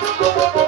Go, go, go.